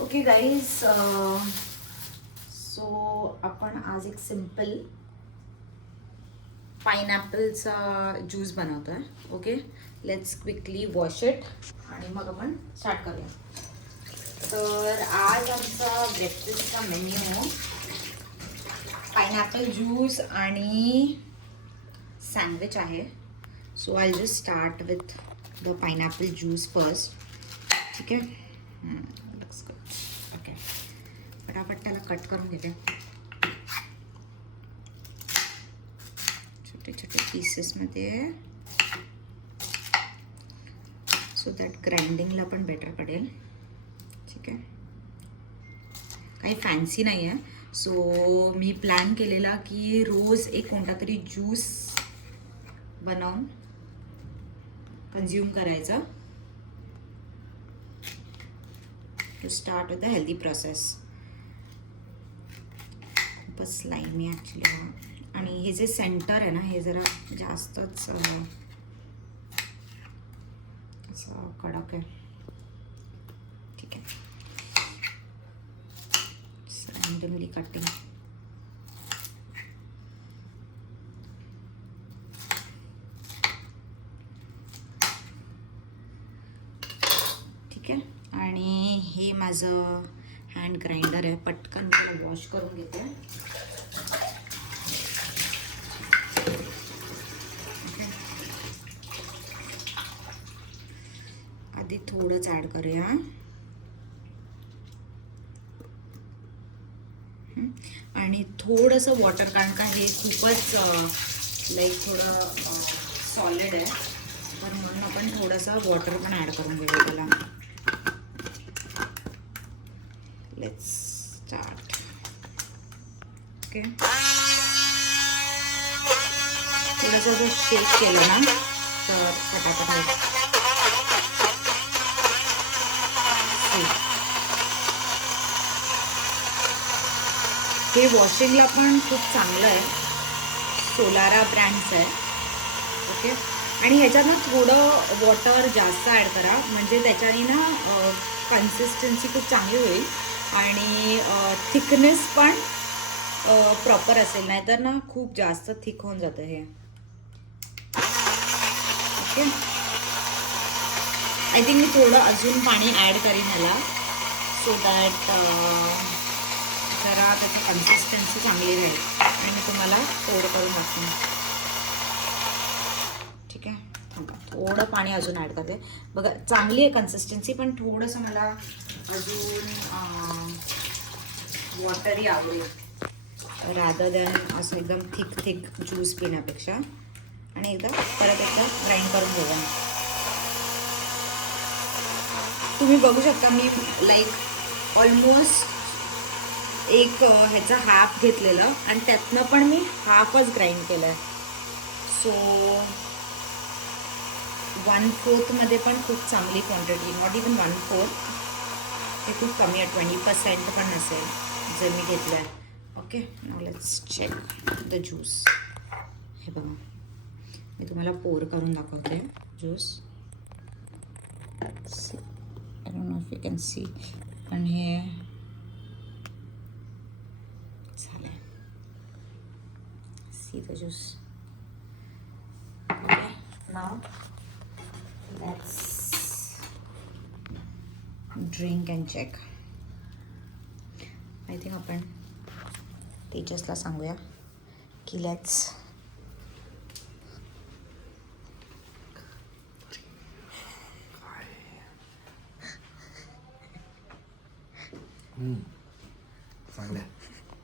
Okay guys, so आपण आज एक सिम्पल पाइनॲपलचा ज्यूस बनवतो आहे. Okay, let's quickly wash it आणि मग आपण स्टार्ट करूया. तर आज आमचा ब्रेकफास्टचा मेन्यू पाइनॲपल ज्यूस आणि सँडविच आहे. So I just start with the pineapple juice first. ठीक आहे, ओके, फटाफट त्याला कट करून घेते छोटे छोटे पीसेसमध्ये, सो दॅट ग्राइंडिंगला पण बेटर पडेल. ठीक आहे, काही फॅन्सी नाही आहे. सो मी प्लॅन केलेला की रोज एक कोणता तरी ज्यूस बनवून कंझ्युम करायचा, to start with the healthy process. बस स्लाइमी ॲक्च्युली, आणि हे जे सेंटर आहे ना, हे जरा जास्तच असं कडक आहे. ठीक आहे, रँडमली कटिंग. ठीक आहे, आणि हे माझं हँड ग्राइंडर आहे. पटकन त्याला वॉश करून घेते. आधी थोडंच ॲड करूया. आणि थोडंसं वॉटर, कारण का हे खूपच लाईक थोडं सॉलिड आहे, तर म्हणून आपण थोडंसं वॉटर पण ॲड करून घेऊया त्याला. Let's start. ओके, थोडंसं जर शेक केलं ना तर फटाफट होईल. हे वॉशिंगला पण खूप चांगलं आहे. सोलारा ब्रँडचं आहे. ओके, आणि ह्याच्यातनं थोडं वॉटर जास्त ॲड करा, म्हणजे त्याच्याने ना कन्सिस्टन्सी खूप चांगली होईल आणि थिकनेस पण प्रॉपर असेल. नाहीतर ना खूप जास्त थिक होऊन जातं हे. ओके, आय थिंक मी थोडं अजून पाणी ॲड करीन ह्याला, सो दॅट जरा त्याची कन्सिस्टन्सी चांगली राहील. आणि मी तुम्हाला पोर करून दाखवेन. ठीक आहे, थांबा, थोडं पाणी अजून ॲड करते. बघा, चांगली आहे कन्सिस्टन्सी, पण थोडंसं मला अजून वॉटरी आवडेल, रादर दॅन असं एकदम थिक ज्यूस पिण्यापेक्षा. आणि परत एकदा ग्राइंड करून घेऊया. तुम्ही बघू शकता, मी लाईक ऑलमोस्ट एक ह्याचा हाफ घेतलेलं आणि त्यातनं पण मी हाफच ग्राइंड केलं आहे. सो 1/4 मध्ये पण खूप चांगली क्वांटिटी, नॉट इवन 1/4, हे खूप कमी आहे. 20% पण नसेल जे मी घेतलं आहे. Okay, now let's check the juice. हे बघा, मी तुम्हाला पोर करून दाखवते juice. I don't know if you can see, पण हे झालंय. See the juice. Okay, now let's drink and check. I think आपण तेजसला सांगूया की लेट्स चांगलं.